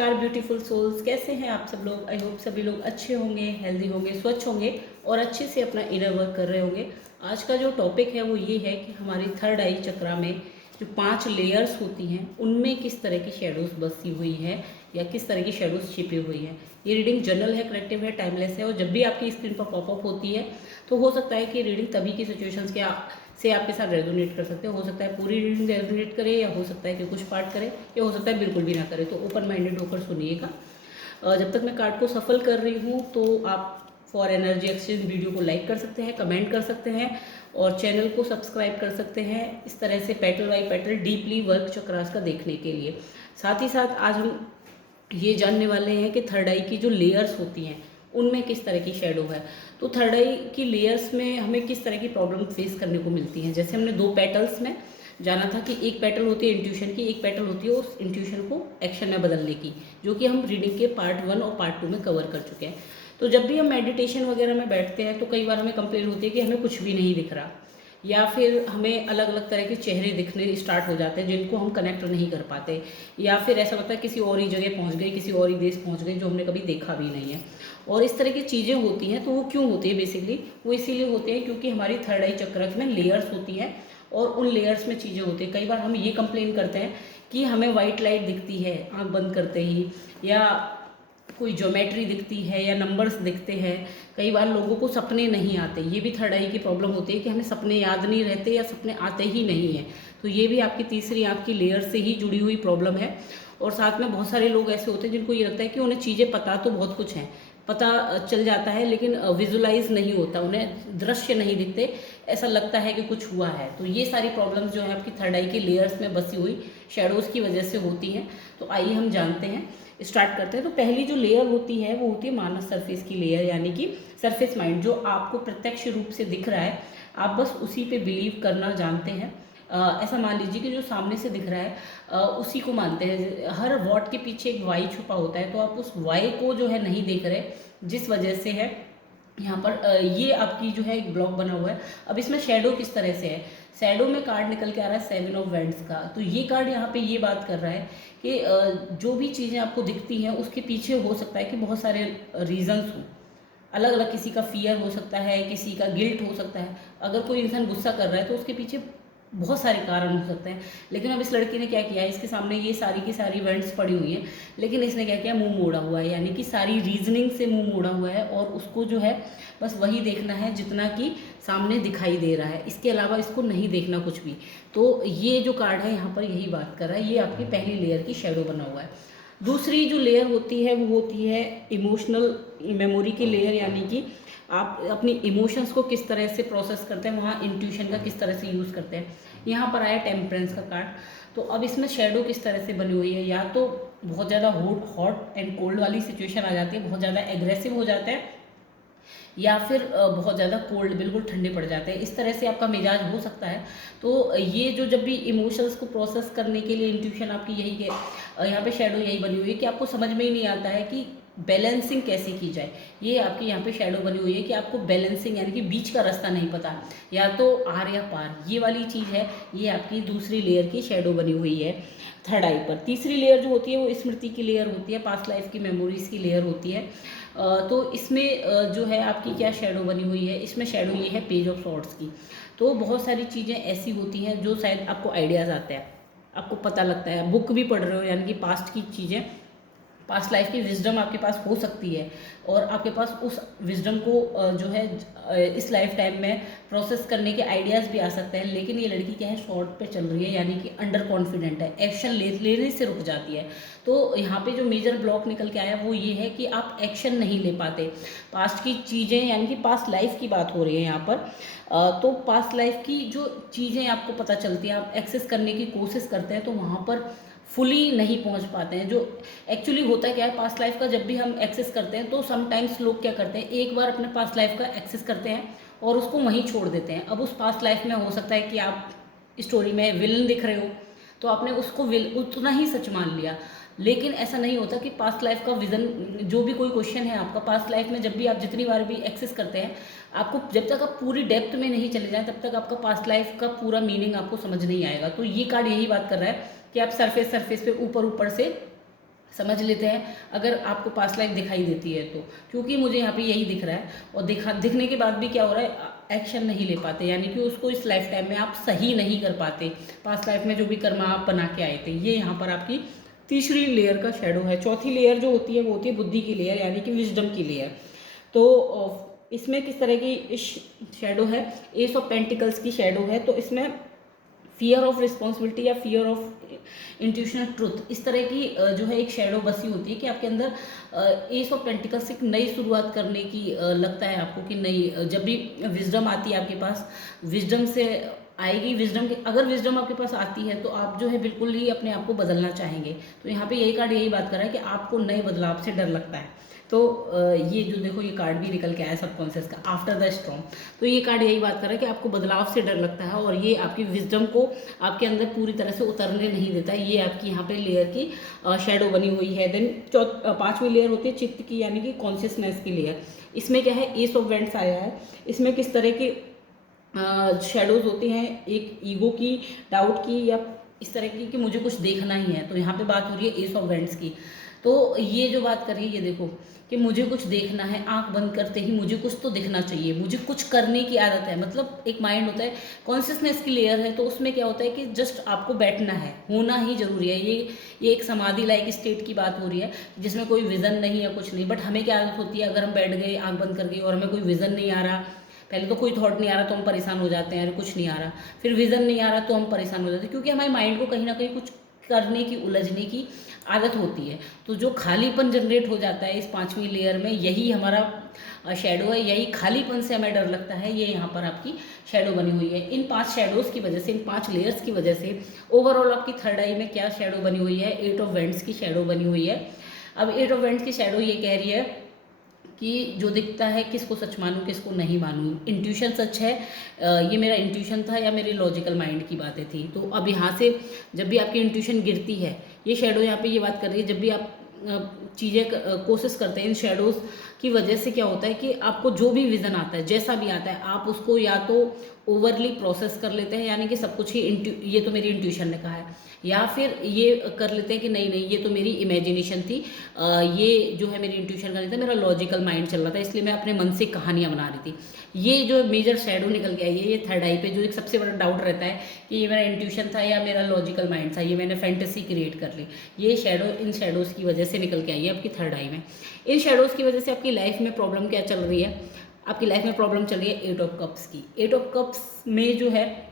नमस्कार beautiful souls, कैसे हैं आप सब लोग। आई होप सभी लोग अच्छे होंगे, हेल्दी होंगे, स्वच्छ होंगे और अच्छे से अपना इनर वर्क कर रहे होंगे। आज का जो टॉपिक है वो ये है कि हमारी थर्ड आई चक्रा में जो 5 लेयर्स होती हैं उनमें किस तरह की शेडोज बसी हुई है या किस तरह की शेडोज छिपी हुई है। ये रीडिंग जनरल है, कलेक्टिव है, टाइमलेस है और जब भी आपकी स्क्रीन पर पॉपअप होती है तो हो सकता है कि रीडिंग तभी की सिचुएशंस के से आपके साथ रेजोनेट कर सकते हो सकता है पूरी रीडिंग रेजोनेट करे या हो सकता है कि कुछ पार्ट करे या हो सकता है बिल्कुल भी ना करे। तो ओपन माइंडेड होकर सुनिएगा। जब तक मैं कार्ड को सफल कर रही हूँ तो आप फॉर एनर्जी एक्सचेंज वीडियो को लाइक कर सकते हैं, कमेंट कर सकते हैं और चैनल को सब्सक्राइब कर सकते हैं इस तरह से petal by petal deeply work chakras का देखने के लिए। साथ ही साथ आज हम ये जानने वाले हैं कि थर्ड आई की जो लेयर्स होती हैं उनमें किस तरह की शेडो है। तो थर्ड आई की लेयर्स में हमें किस तरह की प्रॉब्लम फेस करने को मिलती हैं। जैसे हमने 2 पेटल्स में जाना था कि एक पेटल होती है इंट्यूशन की, एक पेटल होती है उस इंट्यूशन को एक्शन में बदलने की, जो कि हम रीडिंग के पार्ट 1 और पार्ट 2 में कवर कर चुके हैं। तो जब भी हम मेडिटेशन वगैरह में बैठते हैं तो कई बार हमें कंप्लेन होती है कि हमें कुछ भी नहीं दिख रहा या फिर हमें अलग अलग तरह के चेहरे दिखने स्टार्ट हो जाते हैं जिनको हम कनेक्ट नहीं कर पाते, या फिर ऐसा लगता है किसी और ही जगह पहुंच गए, किसी और ही देश पहुंच गए जो हमने कभी देखा भी नहीं है। और इस तरह की चीज़ें होती हैं। तो वो क्यों होती है? बेसिकली वो इसीलिए होते हैं क्योंकि हमारी थर्ड आई चक्र में लेयर्स होती हैं और उन लेयर्स में चीज़ें होती हैं। कई बार हम ये कंप्लेन करते हैं कि हमें वाइट लाइट दिखती है आँख बंद करते ही, या कोई ज्योमेट्री दिखती है या नंबर्स दिखते हैं। कई बार लोगों को सपने नहीं आते, ये भी थर्ड आई की प्रॉब्लम होती है कि हमें सपने याद नहीं रहते या सपने आते ही नहीं हैं। तो ये भी आपकी तीसरी आँख की लेयर से ही जुड़ी हुई प्रॉब्लम है। और साथ में बहुत सारे लोग ऐसे होते हैं जिनको ये लगता है कि उन्हें चीज़ें पता तो बहुत कुछ हैं, पता चल जाता है लेकिन विजुलाइज नहीं होता, उन्हें दृश्य नहीं दिखते, ऐसा लगता है कि कुछ हुआ है। तो ये सारी प्रॉब्लम्स जो है आपकी थर्ड आई के लेयर्स में बसी हुई शेडोज़ की वजह से होती हैं। तो आइए हम जानते हैं, स्टार्ट करते हैं। तो पहली जो लेयर होती है वो होती है मानस सरफेस की लेयर, यानी कि सरफेस माइंड, जो आपको प्रत्यक्ष रूप से दिख रहा है, आप बस उसी पे बिलीव करना जानते हैं। ऐसा मान लीजिए कि जो सामने से दिख रहा है उसी को मानते हैं। हर वॉट के पीछे एक वाई छुपा होता है, तो आप उस वाई को जो है नहीं देख रहे, जिस वजह से है यहाँ पर ये आपकी जो है एक ब्लॉक बना हुआ है। अब इसमें शेडो किस तरह से है? शेडो में कार्ड निकल के आ रहा है 7 ऑफ वैंड्स का। तो ये कार्ड यहाँ पे ये बात कर रहा है कि जो भी चीज़ें आपको दिखती हैं उसके पीछे हो सकता है कि बहुत सारे रीजंस हों, अलग अलग। किसी का फियर हो सकता है, किसी का गिल्ट हो सकता है। अगर कोई इंसान गुस्सा कर रहा है तो उसके पीछे बहुत सारे कारण हो सकते हैं। लेकिन अब इस लड़की ने क्या किया है, इसके सामने ये सारी की सारी इवेंट्स पड़ी हुई हैं, लेकिन इसने क्या किया, मुंह मोड़ा हुआ है, यानी कि सारी रीजनिंग से मुंह मोड़ा हुआ है और उसको जो है बस वही देखना है जितना कि सामने दिखाई दे रहा है, इसके अलावा इसको नहीं देखना कुछ भी। तो ये जो कार्ड है यहाँ पर यही बात कर रहा है, ये आपकी पहली लेयर की शेडो बना हुआ है। दूसरी जो लेयर होती है वो होती है इमोशनल मेमोरी की लेयर, यानी कि आप अपनी इमोशंस को किस तरह से प्रोसेस करते हैं, वहाँ इंट्यूशन का किस तरह से यूज़ करते हैं। यहाँ पर आया टेम्परेंस का कार्ड। तो अब इसमें शेडो किस तरह से बनी हुई है, या तो बहुत ज़्यादा हॉट एंड कोल्ड वाली सिचुएशन आ जाती है, बहुत ज़्यादा एग्रेसिव हो जाता है, या फिर बहुत ज़्यादा कोल्ड, बिल्कुल ठंडे पड़ जाते हैं। इस तरह से आपका मिजाज हो सकता है। तो ये जो जब भी इमोशंस को प्रोसेस करने के लिए इंट्यूशन आपकी यही है, यहाँ पे शेडो यही बनी हुई है कि आपको समझ में ही नहीं आता है कि बैलेंसिंग कैसे की जाए। ये आपकी यहाँ पे शेडो बनी हुई है कि आपको बैलेंसिंग यानी कि बीच का रास्ता नहीं पता, या तो आर या पार, ये वाली चीज़ है। ये आपकी दूसरी लेयर की शेडो बनी हुई है थर्ड आई पर। तीसरी लेयर जो होती है वो स्मृति की लेयर होती है, पास्ट लाइफ की मेमोरीज की लेयर होती है। तो इसमें जो है आपकी क्या शेडो बनी हुई है, इसमें शेडो ये है पेज ऑफ सॉर्ड्स की। तो बहुत सारी चीज़ें ऐसी होती हैं जो शायद आपको आइडियाज़ आते हैं, आपको पता लगता है, बुक भी पढ़ रहे हो, यानी कि पास्ट की चीज़ें, पास्ट लाइफ की विजडम आपके पास हो सकती है और आपके पास उस विजडम को जो है इस लाइफ टाइम में प्रोसेस करने के आइडियाज़ भी आ सकते हैं। लेकिन ये लड़की क्या है, शॉर्ट पे चल रही है, यानी कि अंडर कॉन्फिडेंट है, एक्शन लेने से रुक जाती है। तो यहाँ पे जो मेजर ब्लॉक निकल के आया वो ये है कि आप एक्शन नहीं ले पाते। पास्ट की चीज़ें, यानी कि पास्ट लाइफ की बात हो रही है यहाँ पर। तो पास्ट लाइफ की जो चीज़ें आपको पता चलती हैं, आप एक्सेस करने की कोशिश करते हैं तो वहाँ पर फुली नहीं पहुंच पाते हैं। जो एक्चुअली होता क्या है, पास्ट लाइफ का जब भी हम एक्सेस करते हैं तो समटाइम्स लोग क्या करते हैं, एक बार अपने पास्ट लाइफ का एक्सेस करते हैं और उसको वहीं छोड़ देते हैं। अब उस पास्ट लाइफ में हो सकता है कि आप स्टोरी में विलन दिख रहे हो तो आपने उसको उतना ही सच मान लिया। लेकिन ऐसा नहीं होता कि पास्ट लाइफ का विजन, जो भी कोई क्वेश्चन है आपका पास्ट लाइफ में, जब भी आप जितनी बार भी एक्सेस करते हैं, आपको जब तक आप पूरी डेप्थ में नहीं चले जाएं तब तक आपका पास्ट लाइफ का पूरा मीनिंग आपको समझ नहीं आएगा। तो ये कार्ड यही बात कर रहा है कि आप सरफेस पे ऊपर ऊपर से समझ लेते हैं अगर आपको पास्ट लाइफ दिखाई देती है तो, क्योंकि मुझे यहाँ पे यही दिख रहा है। और दिखने के बाद भी क्या हो रहा है, एक्शन नहीं ले पाते, यानी कि उसको इस लाइफ टाइम में आप सही नहीं कर पाते। पास्ट लाइफ में जो भी कर्म आप बना के आए थे, ये यहाँ पर आपकी तीसरी लेयर का शेडो है। चौथी लेयर जो होती है वो होती है बुद्धि की लेयर, यानी कि विजडम की लेयर। तो इसमें किस तरह की शेडो है, एस ऑफ पेंटिकल्स की शेडो है। तो इसमें फियर ऑफ रिस्पॉन्सिबिलिटी या फियर ऑफ इंट्यूशन ट्रुथ, इस तरह की जो है एक शेडो बसी होती है कि आपके अंदर एस ऑफ पेंटिकल्स से एक नई शुरुआत करने की लगता है आपको कि नई, जब भी विजडम आती है आपके पास, विजडम से आएगी, विजडम के अगर विजडम आपके पास आती है तो आप जो है बिल्कुल ही अपने आप को बदलना चाहेंगे। तो यहाँ पे यही कार्ड यही बात कर रहा है कि आपको नए बदलाव से डर लगता है। तो ये जो देखो ये कार्ड भी निकल के आया सबकॉन्शियस का, आफ्टर द स्टॉर्म। तो ये कार्ड यही बात कर रहा है कि आपको बदलाव से डर लगता है और ये आपकी विजडम को आपके अंदर पूरी तरह से उतरने नहीं देता है। ये आपकी यहाँ पे लेयर की शेडो बनी हुई है। देन पांचवी लेयर होती है चित्त की, यानी कि कॉन्शियसनेस की लेयर। इसमें क्या है, एस ऑफ वेंट्स आया है। इसमें किस तरह की शेडोज होती हैं, एक ईगो की, डाउट की, या इस तरह की कि मुझे कुछ देखना ही है। तो यहाँ पे बात हो रही है एस ऑफ वेंट्स की। तो ये जो बात कर रही है, ये देखो कि मुझे कुछ देखना है, आंख बंद करते ही मुझे कुछ तो दिखना चाहिए, मुझे कुछ करने की आदत है। मतलब एक माइंड होता है, कॉन्शियसनेस की लेयर है, तो उसमें क्या होता है कि जस्ट आपको बैठना है, होना ही जरूरी है। ये एक समाधि लाइक स्टेट की बात हो रही है जिसमें कोई विजन नहीं है, कुछ नहीं। बट हमें क्या आदत होती है, अगर हम बैठ गए आंख बंद कर गए और हमें कोई विजन नहीं आ रहा, पहले तो कोई थॉट नहीं आ रहा तो हम परेशान हो जाते हैं, अरे कुछ नहीं आ रहा। फिर विजन नहीं आ रहा तो हम परेशान हो जाते हैं, क्योंकि हमारे माइंड को कहीं ना कहीं कुछ करने की, उलझने की आदत होती है। तो जो खालीपन जनरेट हो जाता है इस पांचवी लेयर में, यही हमारा शेडो है। यही खालीपन से हमें डर लगता है, ये यहाँ पर आपकी शेडो बनी हुई है। इन 5 शेडोज़ की वजह से, इन 5 लेयर्स की वजह से ओवरऑल आपकी थर्ड आई में क्या शेडो बनी हुई है, 8 ऑफ वेंट्स की शेडो बनी हुई है। अब 8 ऑफ वेंट्स की शेडो ये कह रही है कि जो दिखता है किसको सच मानूं किसको नहीं मानूं। इंट्यूशन सच है, ये मेरा इंट्यूशन था या मेरी लॉजिकल माइंड की बातें थी। तो अब यहाँ से जब भी आपकी इंट्यूशन गिरती है, ये शेडो यहाँ पे ये बात कर रही है, जब भी आप चीज़ें कोशिश करते हैं, इन शेडोज़ की वजह से क्या होता है कि आपको जो भी विज़न आता है, जैसा भी आता है, आप उसको या तो ओवरली प्रोसेस कर लेते हैं, यानी कि सब कुछ ही ये तो मेरी इंट्यूशन ने कहा है, या फिर ये कर लेते हैं कि नहीं नहीं ये तो मेरी इमेजिनेशन थी, ये जो है मेरी इंट्यूशन का नहीं था, मेरा लॉजिकल माइंड चल रहा था, इसलिए मैं अपने मन से कहानियाँ बना रही थी। ये जो मेजर शेडो निकल के आई है, ये थर्ड आई पे जो एक सबसे बड़ा डाउट रहता है कि ये मेरा इंट्यूशन था या मेरा लॉजिकल माइंड था, ये मैंने फैंटेसी क्रिएट कर ली, ये शेडो इन शेडोज़ की वजह से निकल के आई है आपकी थर्ड आई में। इन शेडोज़ की वजह से आपकी लाइफ में प्रॉब्लम क्या चल रही है, आपकी लाइफ में प्रॉब्लम चल रही है 8 ऑफ कप्स की। 8 ऑफ कप्स में जो है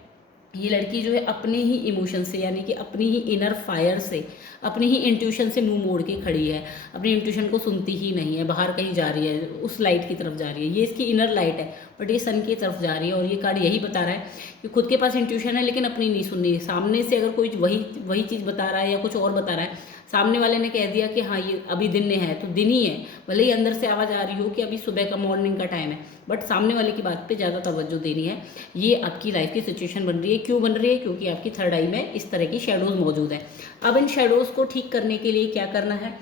ये लड़की जो है अपने ही इमोशन से, यानी कि अपनी ही इनर फायर से, अपनी ही इंट्यूशन से मुंह मोड़ के खड़ी है, अपनी इंट्यूशन को सुनती ही नहीं है, बाहर कहीं जा रही है, उस लाइट की तरफ जा रही है। ये इसकी इनर लाइट है, बट ये सन की तरफ जा रही है। और ये कार्ड यही बता रहा है कि खुद के पास इंट्यूशन है लेकिन अपनी नहीं सुननी है। सामने से अगर कोई वही चीज़ बता रहा है या कुछ और बता रहा है, सामने वाले ने कह दिया कि हाँ ये अभी दिन है तो दिन ही है, भले ही अंदर से आवाज़ आ रही हो कि अभी सुबह का मॉर्निंग का टाइम है, बट सामने वाले की बात पे ज़्यादा तवज्जो देनी है। ये आपकी लाइफ की सिचुएशन बन रही है। क्यों बन रही है? क्योंकि आपकी थर्ड आई में इस तरह की शेडोज़ मौजूद है। अब इन शेडोज़ को ठीक करने के लिए क्या करना है,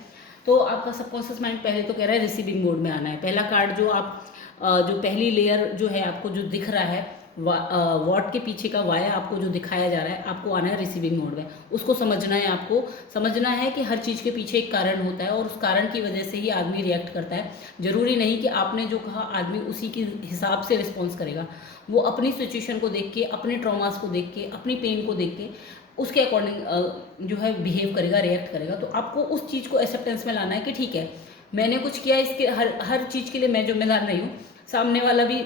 तो आपका सबकॉन्शियस माइंड पहले तो कह रहा है रिसीविंग मोड में आना है। पहला कार्ड जो आप जो पहली लेयर जो है आपको जो दिख रहा है, वॉट के पीछे का वाया आपको जो दिखाया जा रहा है, आपको आना है रिसीविंग मोड में। उसको समझना है, आपको समझना है कि हर चीज़ के पीछे एक कारण होता है और उस कारण की वजह से ही आदमी रिएक्ट करता है। जरूरी नहीं कि आपने जो कहा आदमी उसी के हिसाब से रिस्पॉन्स करेगा। वो अपनी सिचुएशन को देख के, अपने ट्रॉमास को देख के, अपनी पेन को देख के उसके अकॉर्डिंग जो है बिहेव करेगा, रिएक्ट करेगा। तो आपको उस चीज़ को एक्सेप्टेंस में लाना है कि ठीक है मैंने कुछ किया, इसके हर चीज़ के लिए मैं जिम्मेदार नहीं हूँ, सामने वाला भी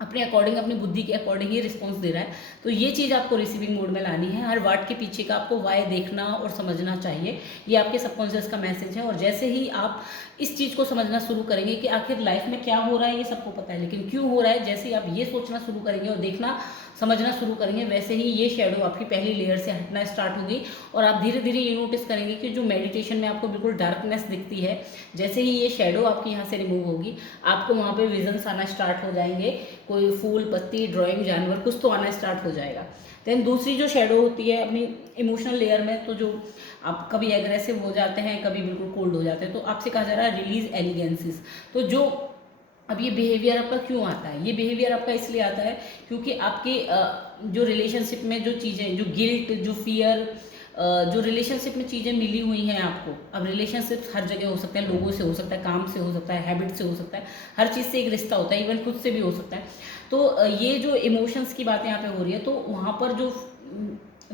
अपने अकॉर्डिंग, अपनी बुद्धि के अकॉर्डिंग ही रिस्पॉन्स दे रहा है। तो ये चीज़ आपको रिसीविंग मोड में लानी है। हर वर्ड के पीछे का आपको वाय देखना और समझना चाहिए। ये आपके सबकॉन्शियस का मैसेज है। और जैसे ही आप इस चीज़ को समझना शुरू करेंगे कि आखिर लाइफ में क्या हो रहा है ये सबको पता है, लेकिन क्यों हो रहा है, जैसे ही आप ये सोचना शुरू करेंगे और देखना समझना शुरू करेंगे, वैसे ही ये शेडो आपकी पहली लेयर से हटना स्टार्ट होगी। और आप धीरे धीरे ये नोटिस करेंगे कि जो मेडिटेशन में आपको बिल्कुल डार्कनेस दिखती है, जैसे ही ये शेडो आपकी यहाँ से रिमूव होगी, आपको वहाँ पे विजन्स आना स्टार्ट हो जाएंगे। कोई फूल, पत्ती, ड्राइंग, जानवर, कुछ तो आना स्टार्ट हो जाएगा। देन दूसरी जो शेडो होती है अपनी इमोशनल लेयर में, तो जो आप कभी एग्रेसिव हो जाते हैं, कभी बिल्कुल कोल्ड हो जाते हैं, तो आपसे कहा जा रहा है रिलीज एलिगेंसिस। तो जो अब ये बिहेवियर आपका क्यों आता है, ये बिहेवियर आपका इसलिए आता है क्योंकि आपके जो रिलेशनशिप में जो चीज़ें, जो गिल्ट, जो फियर, जो रिलेशनशिप में चीज़ें मिली हुई हैं आपको, अब रिलेशनशिप हर जगह हो सकता है, लोगों से हो सकता है, काम से हो सकता है, हैबिट से हो सकता है, हर चीज़ से एक रिश्ता होता है, इवन खुद से भी हो सकता है। तो ये जो इमोशंस की बातें यहाँ पे हो रही है, तो वहाँ पर जो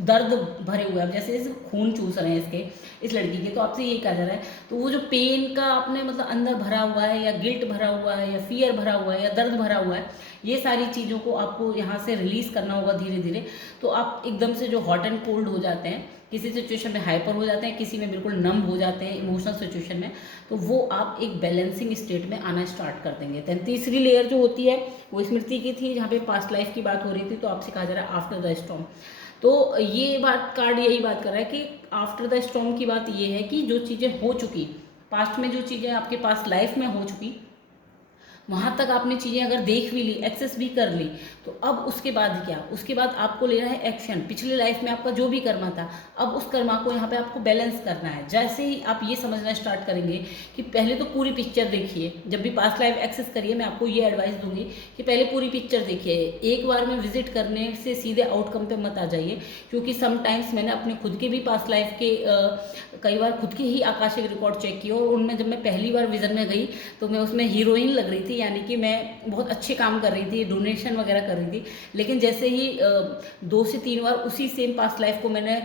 दर्द भरे हुए, अब जैसे जैसे खून चूस रहे हैं इसके, इस लड़की के, तो आपसे ये कहा जा रहा है, तो वो जो पेन का आपने मतलब अंदर भरा हुआ है, या गिल्ट भरा हुआ है, या फियर भरा हुआ है, या दर्द भरा हुआ है, ये सारी चीज़ों को आपको यहाँ से रिलीज़ करना होगा धीरे धीरे। तो आप एकदम से जो हॉट एंड कोल्ड हो जाते हैं, किसी सिचुएशन में हाइपर हो जाते हैं, किसी में बिल्कुल नम हो जाते हैं इमोशनल सिचुएशन में, तो वो आप एक बैलेंसिंग स्टेट में आना स्टार्ट कर देंगे। दैन तीसरी लेयर जो होती है वो स्मृति की थी, जहाँ पे पास्ट लाइफ की बात हो रही थी, तो आपसे कहा जा रहा है आफ्टर द स्टॉर्म। तो ये बात कार्ड यही बात कर रहा है कि आफ्टर द स्टॉर्म की बात ये है कि जो चीज़ें हो चुकी, पास्ट में जो चीज़ें आपके पास लाइफ में हो चुकी, वहाँ तक आपने चीज़ें अगर देख भी ली, एक्सेस भी कर ली, तो अब उसके बाद क्या, उसके बाद आपको लेना है एक्शन। पिछले लाइफ में आपका जो भी कर्मा था, अब उस कर्मा को यहाँ पे आपको बैलेंस करना है। जैसे ही आप ये समझना स्टार्ट करेंगे कि पहले तो पूरी पिक्चर देखिए, जब भी पास्ट लाइफ एक्सेस करिए, मैं आपको ये एडवाइस दूंगी कि पहले पूरी पिक्चर देखिए, एक बार में विजिट करने से सीधे आउटकम पे मत आ जाइए, क्योंकि समटाइम्स मैंने अपने खुद के भी पास्ट लाइफ के कई बार खुद के ही आकाशिक रिकॉर्ड चेक किए, और उनमें जब मैं पहली बार विजन में गई तो मैं उसमें हीरोइन लग रही थी, यानी कि मैं बहुत अच्छे काम कर रही थी, डोनेशन वगैरह कर रही थी। लेकिन जैसे ही 2 से 3 बार उसी सेम पास्ट लाइफ को मैंने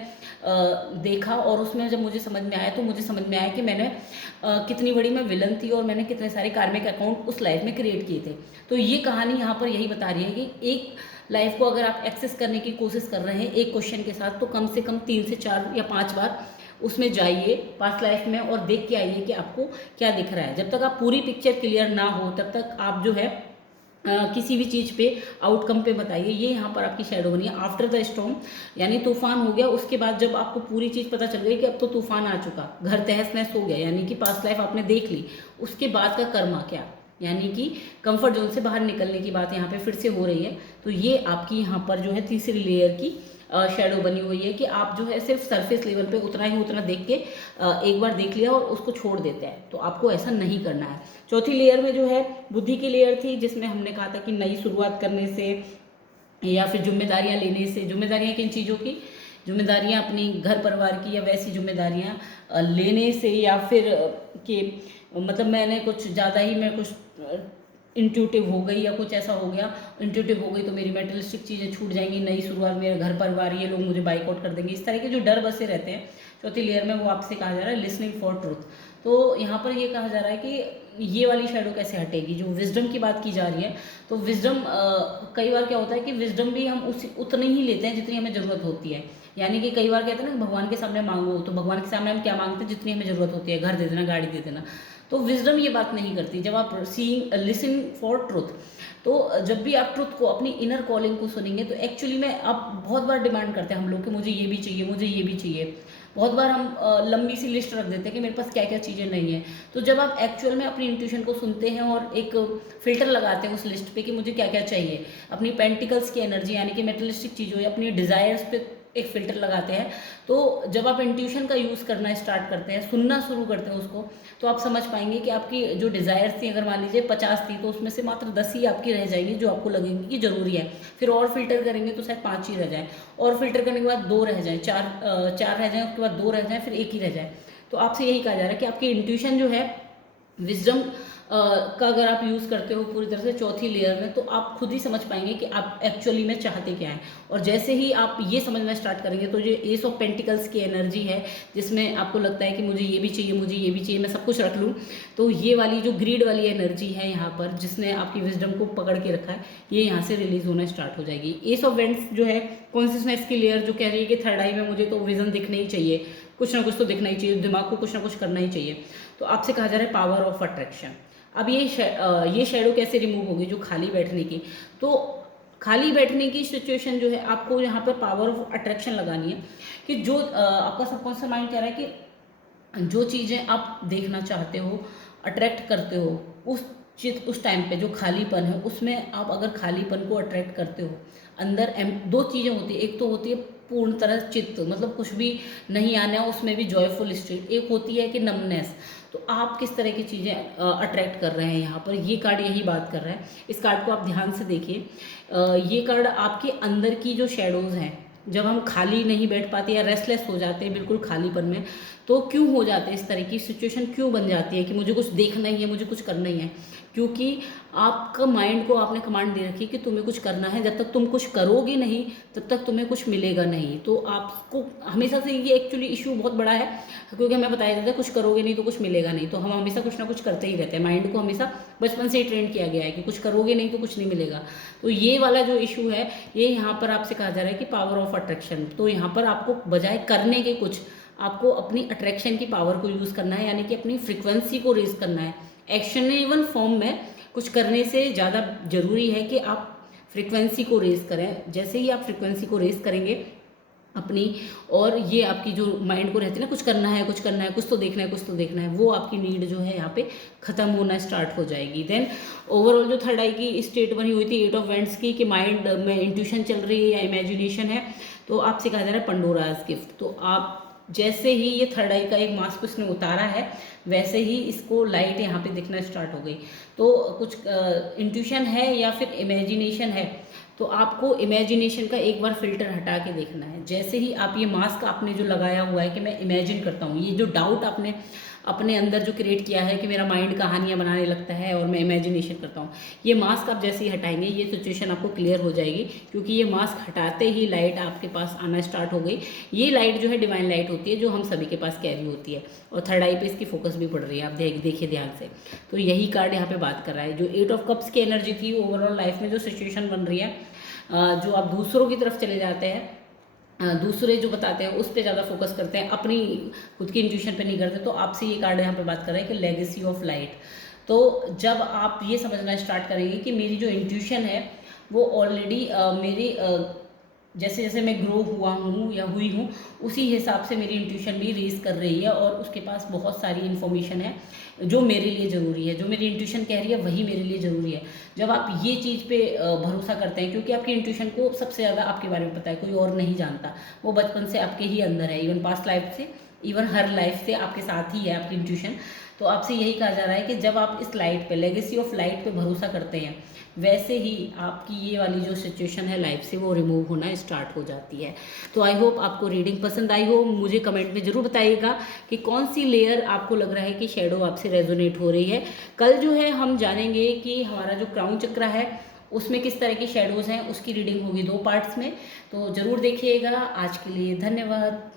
देखा, और उसमें जब मुझे समझ में आया, तो मुझे समझ में आया कि मैंने कितनी बड़ी मैं विलन थी, और मैंने कितने सारे कार्मिक अकाउंट उस लाइफ में क्रिएट किए थे। तो ये कहानी यहाँ पर यही बता रही है कि एक लाइफ को अगर आप एक्सेस करने की कोशिश कर रहे हैं एक क्वेश्चन के साथ, तो कम से कम 3 से 4 या 5 बार उसमें जाइए पास्ट लाइफ में, और देख के आइए कि आपको क्या दिख रहा है। जब तक आप पूरी पिक्चर क्लियर ना हो, तब तक आप जो है किसी भी चीज़ पे आउटकम पे बताइए। ये यहाँ पर आपकी शैडो बनी है आफ्टर द स्टॉर्म, यानी तूफान हो गया, उसके बाद जब आपको पूरी चीज़ पता चल गई कि अब तो तूफान आ चुका, घर तहस नहस हो गया, यानी कि पास्ट लाइफ आपने देख ली, उसके बाद का कर्मा क्या, यानी कि कंफर्ट जोन से बाहर निकलने की बात यहाँ पे फिर से हो रही है। तो ये आपकी यहाँ पर जो है तीसरी लेयर की शेडो बनी हुई है कि आप जो है सिर्फ सरफेस लेवल पे उतना देख के एक बार देख लिया और उसको छोड़ देते हैं, तो आपको ऐसा नहीं करना है। चौथी लेयर में जो है बुद्धि की लेयर थी, जिसमें हमने कहा था कि नई शुरुआत करने से या फिर जिम्मेदारियां लेने से, जिम्मेदारियां किन चीज़ों की, जिम्मेदारियां अपनी घर परिवार की, या वैसी जिम्मेदारियां लेने से, या फिर कि मतलब मैंने कुछ ज़्यादा ही मैं कुछ इंट्यूटिव हो गई, या कुछ ऐसा हो गया, इंट्यूटिव हो गई तो मेरी मेटलिस्टिक चीज़ें छूट जाएंगी, नई शुरुआत, मेरे घर परिवार ये लोग मुझे बाइकआउट कर देंगे, इस तरह के जो डर बसे रहते हैं चौथी लेयर में, वो आपसे कहा जा रहा है लिसनिंग फॉर ट्रूथ। तो यहाँ पर ये कहा जा रहा है कि ये वाली शैडो कैसे हटेगी, जो विजडम की बात की जा रही है। तो विजडम कई बार क्या होता है कि विजडम भी हम उतनी ही लेते हैं जितनी हमें ज़रूरत होती है, यानी कि कई बार कहते हैं ना भगवान के सामने मांगो, तो भगवान के सामने हम क्या मांगते हैं, जितनी हमें ज़रूरत होती है, घर दे देना, गाड़ी दे देना। तो विजडम ये बात नहीं करती। जब आप लिसन फॉर ट्रुथ, तो जब भी आप ट्रुथ को, अपनी इनर कॉलिंग को सुनेंगे, तो एक्चुअली में आप बहुत बार डिमांड करते हैं हम लोग कि मुझे ये भी चाहिए, मुझे ये भी चाहिए। बहुत बार हम लंबी सी लिस्ट रख देते हैं कि मेरे पास क्या क्या चीज़ें नहीं है। तो जब आप एक्चुअल में अपनी इंट्यूशन को सुनते हैं और एक फिल्टर लगाते हैं उस लिस्ट पे कि मुझे क्या क्या चाहिए, अपनी पेंटिकल्स की एनर्जी यानी कि मेटलिस्टिक चीज़ों या अपनी डिज़ायर्स पे एक फ़िल्टर लगाते हैं, तो जब आप इंट्यूशन का यूज़ करना स्टार्ट करते हैं, सुनना शुरू करते हैं उसको, तो आप समझ पाएंगे कि आपकी जो डिज़ायर्स थी, अगर मान लीजिए 50 थी, तो उसमें से मात्र 10 ही आपकी रह जाएंगी जो आपको लगेंगी कि ज़रूरी है। फिर और फिल्टर करेंगे तो शायद 5 ही रह जाएँ, और फिल्टर करने के बाद 2 रह जाएँ, 4 रह जाएँ, उसके बाद 2 रह जाएँ, फिर 1 ही रह जाए। तो आपसे यही कहा जा रहा है कि आपकी इंट्यूशन जो है, विजडम का अगर आप यूज़ करते हो पूरी तरह से चौथी लेयर में, तो आप खुद ही समझ पाएंगे कि आप एक्चुअली में चाहते क्या हैं। और जैसे ही आप ये समझना स्टार्ट करेंगे, तो जो एस ऑफ पेंटिकल्स की एनर्जी है, जिसमें आपको लगता है कि मुझे ये भी चाहिए, मुझे ये भी चाहिए, मैं सब कुछ रख लूँ, तो ये वाली जो ग्रीड वाली एनर्जी है यहाँ पर, जिसने आपकी विजडम को पकड़ के रखा है, ये यहाँ से रिलीज होना स्टार्ट हो जाएगी। एस ऑफ वेंट्स जो है कॉन्शियसनेस की लेयर, जो कह रही है कि थर्ड आई में मुझे तो विजन दिखना ही चाहिए, कुछ ना कुछ तो दिखना ही चाहिए, दिमाग को कुछ ना कुछ करना ही चाहिए। तो आपसे कहा जा रहा है पावर ऑफ अट्रैक्शन। अब ये शैडो कैसे रिमूव होगी, जो खाली बैठने की, तो खाली बैठने की सिचुएशन जो है, आपको यहाँ पर पावर ऑफ अट्रैक्शन लगानी है कि जो आपका सबकॉन्शियस माइंड कह रहा है कि जो चीज़ें आप देखना चाहते हो, अट्रैक्ट करते हो, उस टाइम पे जो खालीपन है, उसमें आप अगर खालीपन को अट्रैक्ट करते हो, अंदर दो चीज़ें होती है, एक तो होती है पूर्ण तरह चित्त, मतलब कुछ भी नहीं आना, उसमें भी जॉयफुल स्टेट, एक होती है कि नमनेस। तो आप किस तरह की चीज़ें अट्रैक्ट कर रहे हैं, यहाँ पर ये कार्ड यही बात कर रहा है। इस कार्ड को आप ध्यान से देखिए, ये कार्ड आपके अंदर की जो शेडोज़ हैं जब हम खाली नहीं बैठ पाते या रेस्टलेस हो जाते हैं बिल्कुल खालीपन में, तो क्यों हो जाते हैं इस तरह की सिचुएशन, क्यों बन जाती है कि मुझे कुछ देखना ही है, मुझे कुछ करना ही है? क्योंकि आपका माइंड को आपने कमांड दे रखी है कि तुम्हें कुछ करना है, जब तक तुम कुछ करोगे नहीं तब तक तुम्हें कुछ मिलेगा नहीं। तो आपको हमेशा से ये एक्चुअली इशू बहुत बड़ा है, क्योंकि हमें बताया जाता है कुछ करोगे नहीं तो कुछ मिलेगा नहीं, तो हम हमेशा कुछ ना कुछ करते ही रहते हैं। माइंड को हमेशा बचपन से ही ट्रेन किया गया है कि कुछ करोगे नहीं तो कुछ नहीं मिलेगा। तो ये वाला जो इशू है, ये यहाँ पर आपसे कहा जा रहा है कि पावर ऑफ अट्रैक्शन। तो यहाँ पर आपको बजाय करने के कुछ, आपको अपनी अट्रैक्शन की पावर को यूज़ करना है, यानी कि अपनी फ्रिक्वेंसी को रेज करना है। एक्शनेबल फॉर्म में कुछ करने से ज़्यादा ज़रूरी है कि आप फ्रिक्वेंसी को रेज करें। जैसे ही आप फ्रिक्वेंसी को रेज करेंगे अपनी, और ये आपकी जो माइंड को रहती है ना, कुछ करना है, कुछ करना है, कुछ तो देखना है, कुछ तो देखना है, वो आपकी नीड जो है यहाँ पे ख़त्म होना स्टार्ट हो जाएगी। देन ओवरऑल जो थर्ड आई की स्टेट बनी हुई थी 8 ऑफ वेंट्स की, कि माइंड में इंट्यूशन चल रही है या इमेजिनेशन है, तो आपसे कहा जा रहा है पंडोराज गिफ्ट। तो आप जैसे ही ये थर्ड आई का एक मास्क उसने उतारा है, वैसे ही इसको लाइट यहाँ पे दिखना स्टार्ट हो गई। तो कुछ इंट्यूशन है या फिर इमेजिनेशन है, तो आपको इमेजिनेशन का एक बार फिल्टर हटा के देखना है। जैसे ही आप ये मास्क आपने जो लगाया हुआ है कि मैं इमेजिन करता हूँ, ये जो डाउट आपने अपने अंदर जो क्रिएट किया है कि मेरा माइंड कहानियाँ बनाने लगता है और मैं इमेजिनेशन करता हूँ, ये मास्क आप जैसे ही हटाएंगे ये सिचुएशन आपको क्लियर हो जाएगी, क्योंकि ये मास्क हटाते ही लाइट आपके पास आना स्टार्ट हो गई। ये लाइट जो है डिवाइन लाइट होती है, जो हम सभी के पास कैरी होती है, और थर्ड आई पे इसकी फोकस भी पड़ रही है, आप देखिए ध्यान से। तो यही कार्ड यहाँ पे बात कर रहा है। जो 8 ऑफ कप्स की एनर्जी थी, ओवरऑल लाइफ में जो सिचुएशन बन रही है, जो आप दूसरों की तरफ चले जाते हैं, दूसरे जो बताते हैं उस पर ज़्यादा फोकस करते हैं, अपनी खुद की इंट्यूशन पे नहीं करते, तो आपसे ये कार्ड यहाँ पे बात कर रहा है कि लेगेसी ऑफ लाइट। तो जब आप ये समझना स्टार्ट करेंगे कि मेरी जो इंट्यूशन है वो ऑलरेडी मेरी जैसे जैसे मैं ग्रो हुआ हूँ या हुई हूँ, उसी हिसाब से मेरी इंट्यूशन भी रीज कर रही है, और उसके पास बहुत सारी इन्फॉर्मेशन है जो मेरे लिए ज़रूरी है। जो मेरी इंट्यूशन कह रही है वही मेरे लिए ज़रूरी है। जब आप ये चीज़ पे भरोसा करते हैं, क्योंकि आपकी इंट्यूशन को सबसे ज़्यादा आपके बारे में पता है, कोई और नहीं जानता, वो बचपन से आपके ही अंदर है, इवन पास्ट लाइफ से, इवन हर लाइफ से आपके साथ ही है आपकी इंट्यूशन। तो आपसे यही कहा जा रहा है कि जब आप इस लाइट पे, लेगेसी ऑफ लाइट पे भरोसा करते हैं, वैसे ही आपकी ये वाली जो सिचुएशन है लाइफ से, वो रिमूव होना स्टार्ट हो जाती है। तो आई होप आपको रीडिंग पसंद आई हो। मुझे कमेंट में ज़रूर बताइएगा कि कौन सी लेयर आपको लग रहा है कि शेडो आपसे रेजोनेट हो रही है। कल जो है हम जानेंगे कि हमारा जो क्राउन चक्र है उसमें किस तरह की शेडोज़ हैं, उसकी रीडिंग होगी 2 पार्ट्स में। तो ज़रूर देखिएगा। आज के लिए धन्यवाद।